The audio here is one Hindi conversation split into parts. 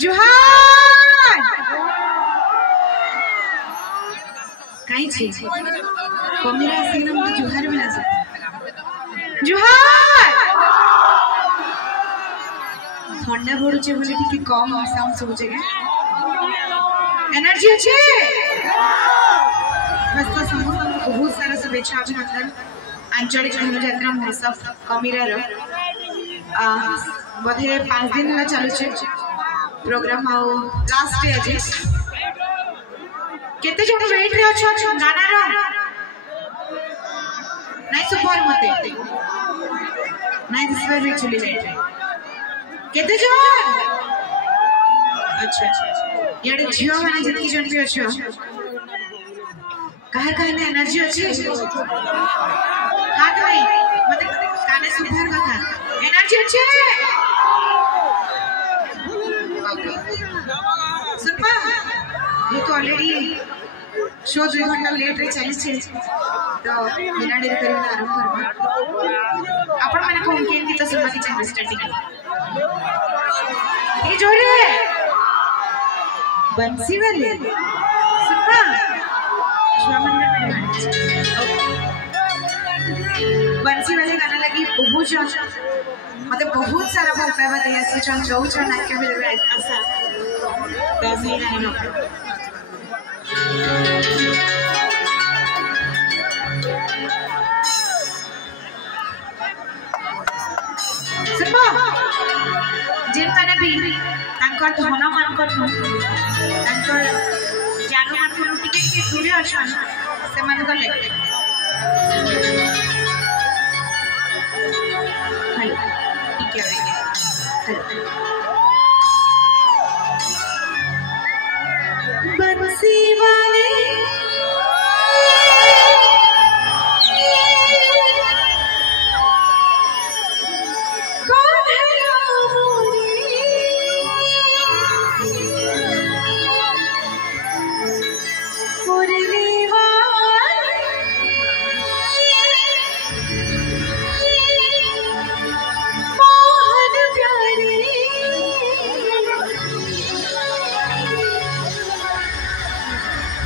जुहार काई छी कमीरा सिंह मते जुहार भी ना जुहार ठंडा पड़ुचे बोले टिके कम साउंड सब जगह एनर्जी अच्छे बस तो समस्त बहुत सारा शुभेच्छा अभिनंदन आंचलिक धनुयात्रा महोत्सव कमीरा बोधे 5 दिन ला चलुचे प्रोग्राम आउ लास्ट डे आज केते जण वेट रे अछो गाना रो नाइ सुपर मते नाइ दिस वाज एक्चुअली वेट केते जण अच्छा याडे झियो माने जति जण भी अछो काहे ने एनर्जी अछि हाथ भाई मते काने सुपर कथा एनर्जी अछि सुपर ये तो ऑलरेडी शो 2 घंटा लेट रे चली छे तो बिना देरी करे आरंभ करबा आपण माने कोन केन की तो सुनबा की चाहिए स्टार्टिंग ए जोरे बंसी वाले सुपर बंसी वाले गाना लगी बहुत मते बहुत सारा भल पाइबा दे आसी छन जो छन नाट्य में रे आशा दसी नहीं न सुपा जेन माने भी तांकर धन मानकर तांकर जानो मानकर टिके के दूरे अछन से मान को ले हेलो ठीक है बंसी वाले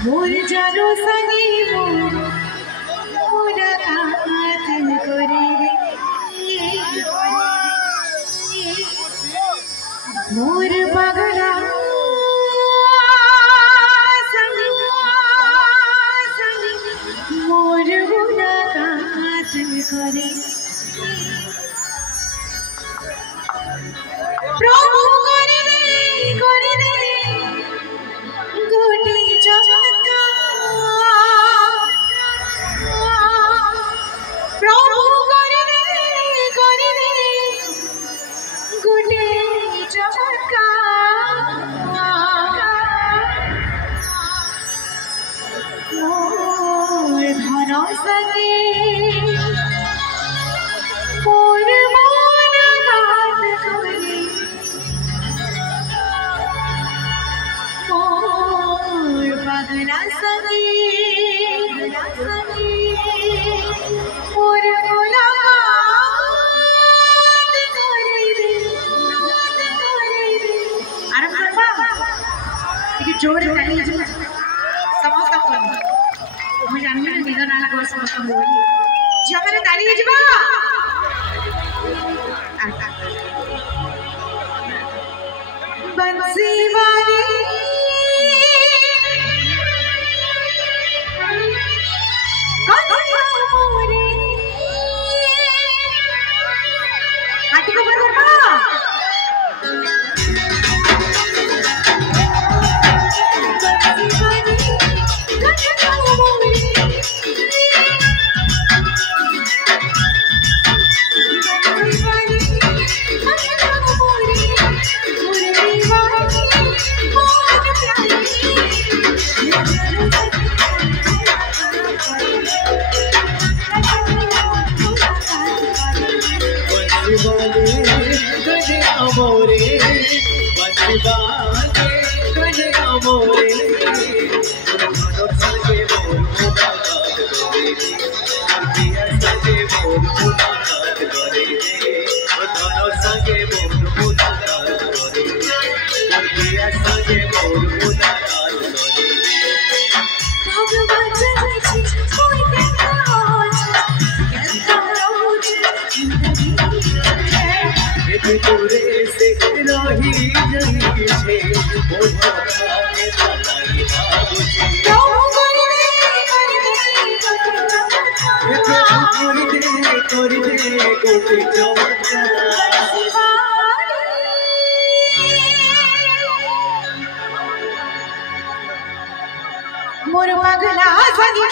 मोर जानो संगी मोर कात करे मोर पगला संगी मोर बुरा कात करे प्रभु करे दे गोटे चमत्कार प्रभु करे दे गोटे चमत्कार मोर धन सगे मोर मन घात करे पगला सगे मोर मुलाकात करे रे आराम करबा ठीक जोर ताली जे समस्त कोन हम जानबे ना निद ना लागो समस्त होई जे हमरे ताली जेबा बंसी वाली मोर पगला सगी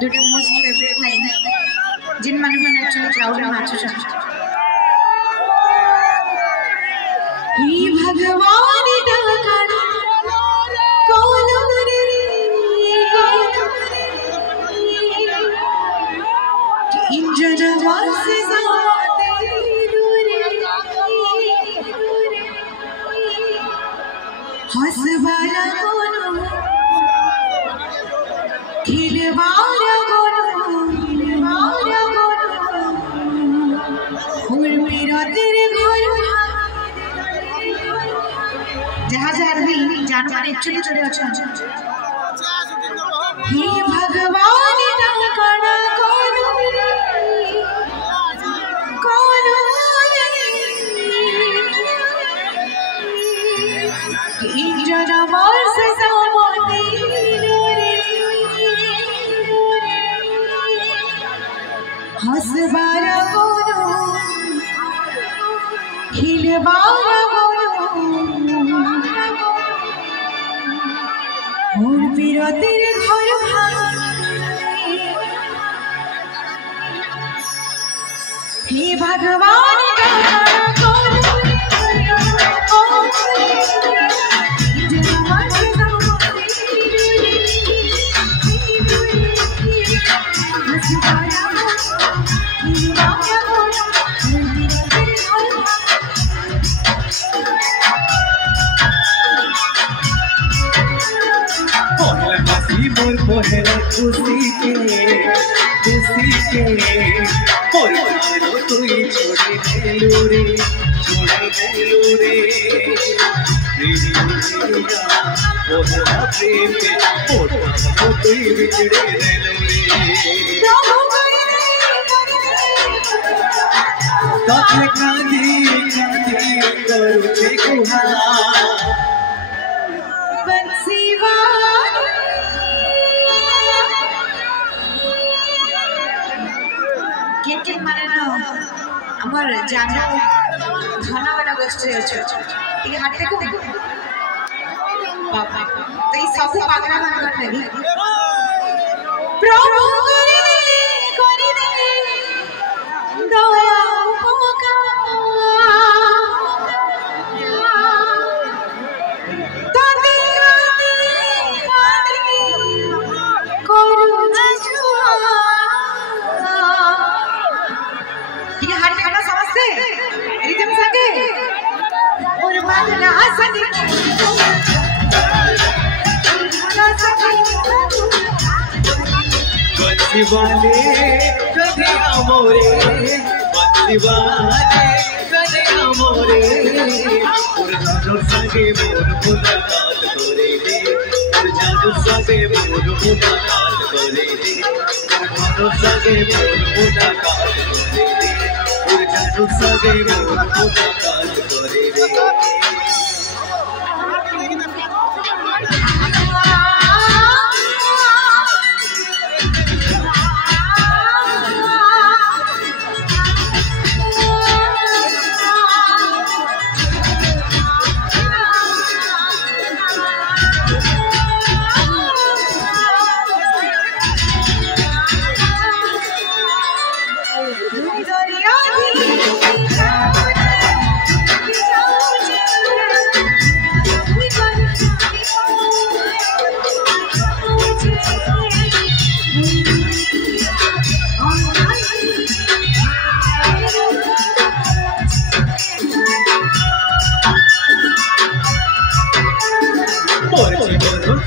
दुटा मोस्ट फेवरेट लाइन जिन मन मन एक्चुअली क्राउड में नाचो ही भगवान डकाड़ा कोलो रे इंजन वास जाते दूरे हंसवाला कोनो खिलवाड़ा कोनो फूल मेरा तेरे घर जहाँ जहाँ भी जान माने एक्चुअली चले अच्छा हे भगवान डकाड़ा कोनो इंजन वास जाते हंसवाड़ा कोनो खिलवाड़ा कोनो और बिरतिर घर हे भगवान खुशी के तुई छोड़ी देलू रे प्रेम के तुई बिछड़े देलू रे कांदी करू छे कुहा আমার জানা ধনা वाला গোষ্ঠী আছে ঠিক হাতে কো বাবা তো এই সব পাগলা মানকর নেবি প্রভু করে দে দয়া পোকা তাতে কাঁদি করু জুয়া ये हर गाना समझते रिदम संगे और बादला संगे बंसी वाले कदे मोरे बंसी वाले कदे मोरे और जादू संगे मोर मुलाकात करे दे और जादू संगे मोर मुलाकात करे दे और जादू संगे मोर मुलाकात करे दे और जादू संगे मोर मुलाकात करे दे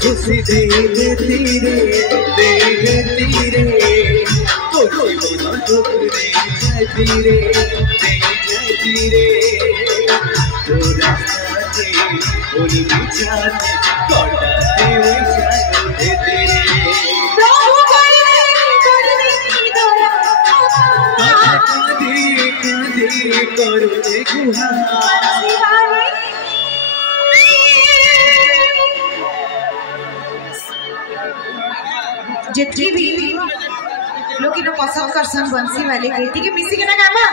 खुशी दे तीरे कोई बोलो दुख दे तीरे तो रास्ता दे बोल बिचारे कोटाते वैशालो दे तेरे करो दे गुहा जितनी भी लोग इन्हों पसंद करसन बंसी वाले गीत के मिसी के ना गामा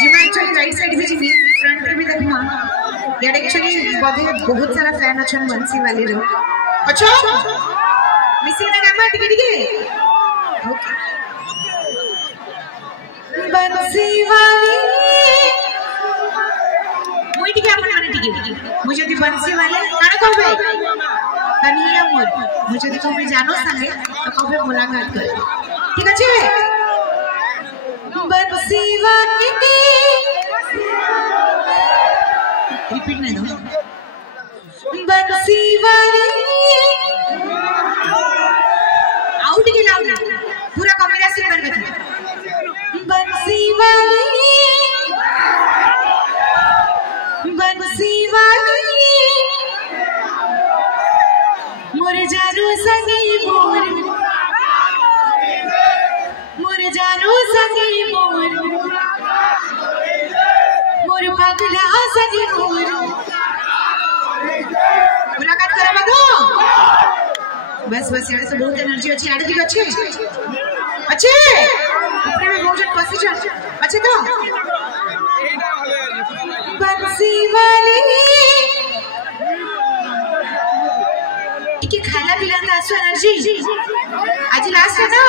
जिमा एक्चुअली राइट साइड भी जिमी फ्रंट पे भी देखना यार एक्चुअली बहुत सारा फैन अछन बंसी वाले रो अच्छा मिसी के ना गामा टिके ओके बंसी वाली मुई टिके अपन माने टिके मुझे दी बंसी वाले काना कहबे कनिया मोर मुझे देखो मैं जानो संगे तो कबे मुलाकात कर ठीक है बंसी वाली रिपीट नहीं दो बंसी वाली आउट के लाउड पूरा कैमरा से कर दे बंसी वाली मोर जानू संगे मोर पगला संगे मोर मुलाकात करबा दो बस यार तो बहुत एनर्जी अच्छी आड़े दिख अच्छे ऊपर में बहुत जन पसी चल अच्छे तो बंसी वाली खाना पिलाना आसो एनर्जी आज लास्ट है ना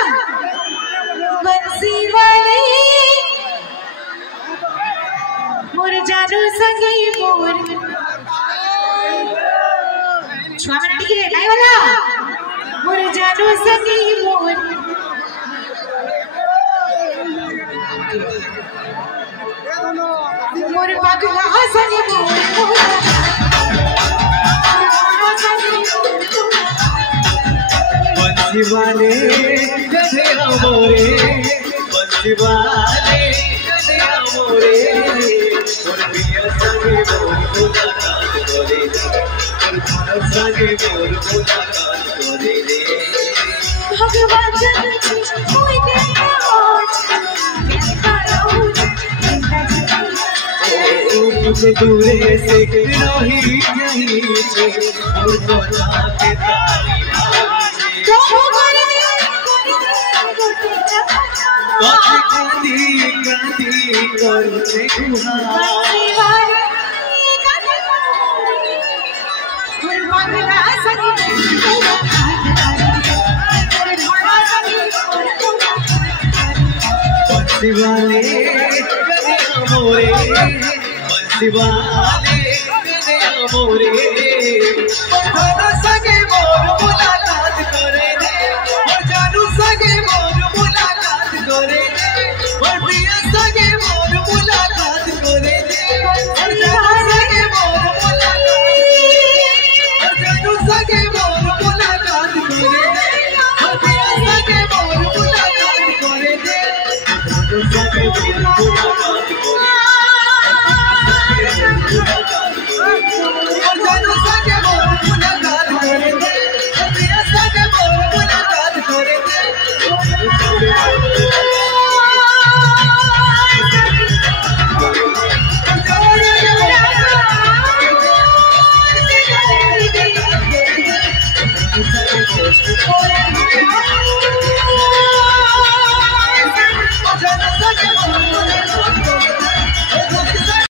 बंसी वाली मोर जानू संगे मोर छुआ में टिके लाई वाला मोर जानू संगे मोर मोर पगला संगे मोर बंसी वाले गधे मोरे बंसी वाले गधे मोरे और पिया संगे मोर मुलाकात करे और भाव संगे मोर मुलाकात करे रे भगवान जन कोई देखा मुझे दूरे से नहीं छे और बोला के तारी कांदी करू छे गुहा बंसी वाले गधे मोरे बंसी वाले गधे मोरे संगे मोर